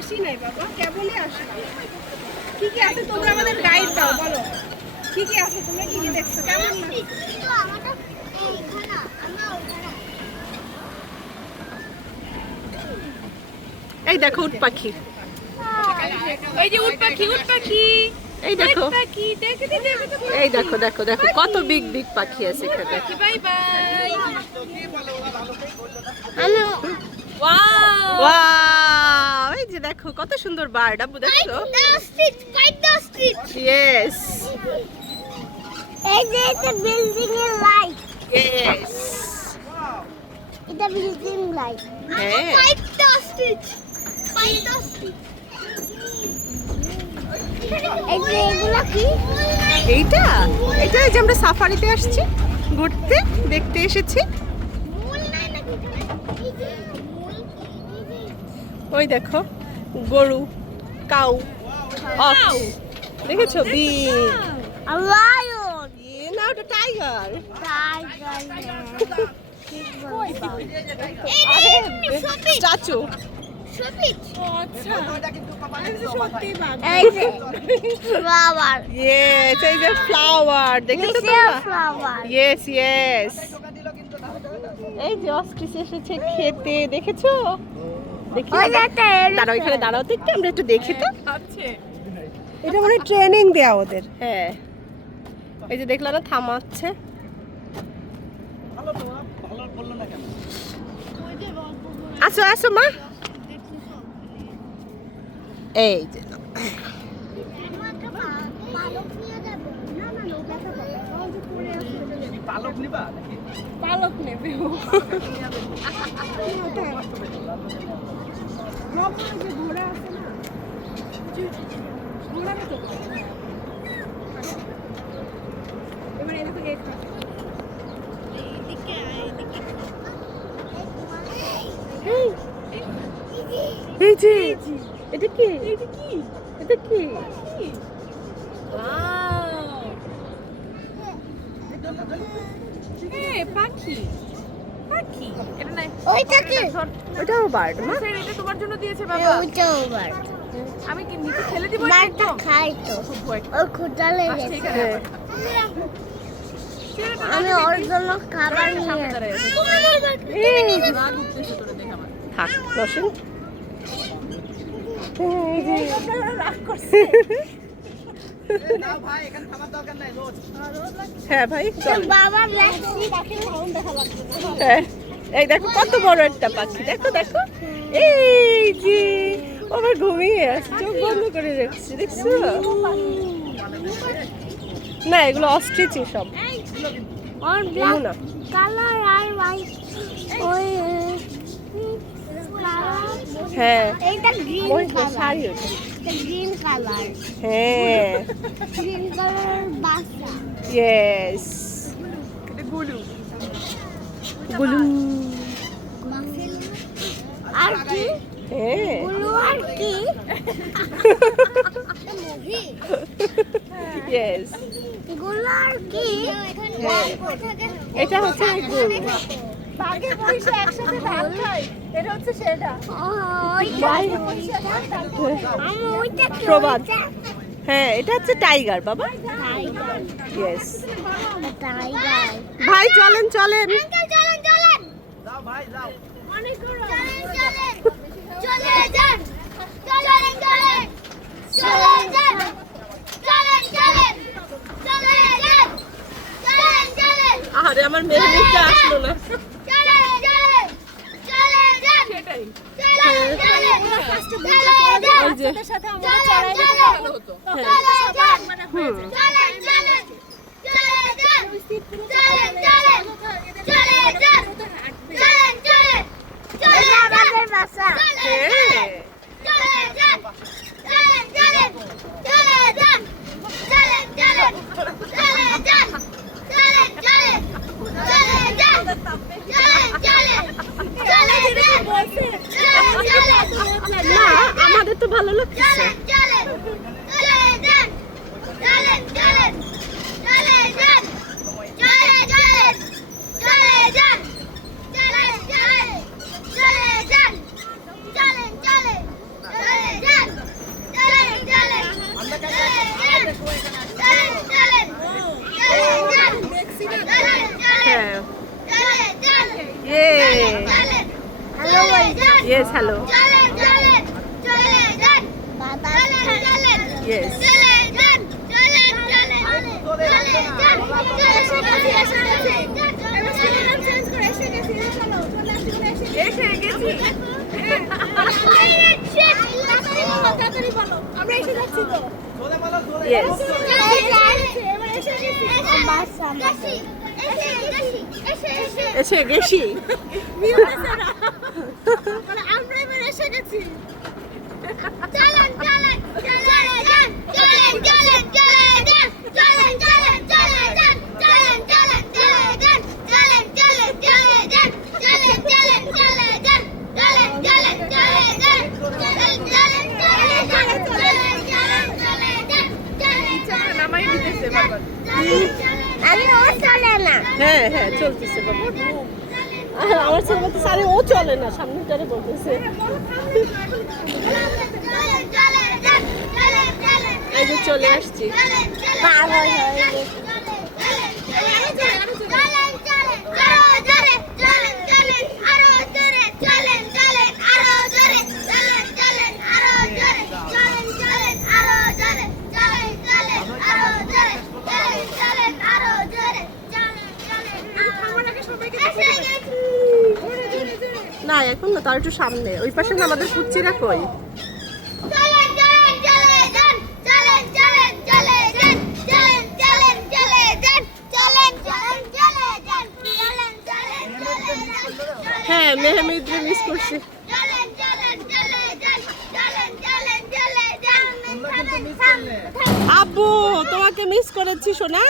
আসি নাই বাবা, কেবলই আসি। কি কি আছে তোমরা আমাদের গাইড দাও, বলো কি কি আছে, তোমরা কি কি দেখছো, কেমন না? এই দেখো উট পাখি, এই যে উট পাখি, উট পাখি, এই দেখো, পাখি দেখো দেখো। এই দেখো দেখো দেখো কত বিগ বিগ পাখি আছে এখানে। Bye bye. ওয়াও, এই যে দেখো কত সুন্দর বার্ড, আপু দেখছো? ইয়েস এই যে এটা বিল্ডিং এর লাইট, ইয়েস, এটা বিল্ডিং লাইট। হ্যাঁ এই যে এগুলো কি? এইটা এটা যে আমরা সাফারিতে আসছি, ঘুরতে দেখতে এসেছি। ওই দেখো গরু, কাউ, অক্স, দেখেছো? Big A lion. না, ওটা টাইগার। স্ট্যাচু। এই যে flower. ইয়েস, এই যে ফ্লাওয়ার, দেখেছো This is তোমরা? flower. ইয়েস ইয়েস, এই যে অস্ট্রিচ এসেছে খেতে, দেখেছো? দেখি ওই যে একটা দাঁড়াও, এখানে দাঁড়াও তো একটু, আমরা একটু দেখি তো। এটা মানে ট্রেনিং দেয়া ওদের। হ্যাঁ, এই যে দেখলা না থামাচ্ছে। আসো আসো মা, এই যে নাও। পালক নেবে ও। রবরে যে ঘোড়া আছে না, ঘোড়া তো এবার এদিকে দেখো। এই যে এটা কি? এটা কি? এটা কি? ওয়াও, পাখি পাখি, এটা নাই। ওইটা কি? ওটাও বার্ড মা। স্যার এটা তোমার জন্য দিয়েছে বাবা। ওইটাও বার্ড। আমি কি নিচে ফেলে দিব? বার্ডটা খাই তো। ওর ক্ষুধা লেগেছে। ঠিক আছে। আমি ওর জন্য খাবার নিয়ে থাক রসুন। রাগ করছে। হ্যাঁ ভাই চল। বাবা দেখছি হ্যাঁ, এই দেখো কত বড় একটা পাখি, দেখো দেখো, এই যে আবার ঘুমিয়ে আছে, চোখ বন্ধ করে রাখছি, দেখছো? না, এগুলো অস্ট্রিচই সব। ওর এমন না। কালার আর হোয়াইট ওই হ্যাঁ, এইটা গ্রিন ওই যে কালার, শাড়ি ওটা। এটা গ্রিন কালার, হ্যাঁ গ্রিন কালার বাসা। ইয়েস, এটা গুলু। গুলু। আর কি? হ্যাঁ গুলু আর কি? ইয়েস, গুলু আর কি? এটা হচ্ছে গুলু। বাঘে মহিষে একসাথে ধান খায়, এটা হচ্ছে সেটা। ওইটা কি? প্রবাদ। হ্যাঁ, এটা হচ্ছে টাইগার বাবা। Tiger, yes, tiger. ভাই চলেন চলেন। চলেন চলেন চলেন, অনেক বড়। চলেন চলেন, চলে যান, চলেন চলেন, চলে যান, চলেন চলেন, চলে যান, চলেন চলেন, আরে আমার মেহমেদটা আসলো না। চলেন চলেন, চলে যান, সেটাই। চলেন চলেন, চলে যান, ওই যে সাথে আমাদের চলেন চড়াই দিতে চলেন, ভালো হতো। চলে যান, মানে হয়ে যায়। চলেন চলেন, চলে যান, চলেন চলেন, চলে যান, চলেন চলেন, চলে আমাদের বাসা। হ্যাঁ, চলে যান, চলেন চলেন, চলে যান, চলেন চলেন, চলে যান, চলেন চলেন, চলে যান, চলেন চলেন, চলে যান, চলেন চলেন, না আমাদের তো ভালো লাগছে। চলেন চলেন, চলে যান, চলেন চলেন, চলে যান, চলে চলেন, চলে যান, চলেন চলেন, চলে যান, চলেন চলেন, চলে ইয়েস হ্যালো চলেন চলেন চলে যান চলেন চলেন ইয়েস চলে যান চলেন চলেন চলে যান এসে গেছি, এসে গেছি। এবার স্লোগান চেঞ্জ করে এসে গেছি। চলো, চলে আসি, চলে এসে গেছি। এসে গেছি তাড়াতাড়ি বলো, আমরা এসে যাচ্ছি তো। ইয়েস এবার এসে গেছি। এসে গেছি মিলতেছে না। মানে আমরা এবার এসে গেছি। নামাই দিতেছে বাবা আমি ও চলে না হ্যাঁ হ্যাঁ চলতেছে বাবা আমার ছেলে বলতেছে আরে ও চলে না সামনেটারে বলতেছে এই যে চলে আসছি পাগল হয়ে গেছে না এখন না তার একটু সামনে ওই পাশে না আমাদের কুচ্চিরা কই হ্যাঁ মেহমিদরে মিস করছি আব্বু তোমাকে মিস করেছি সোনা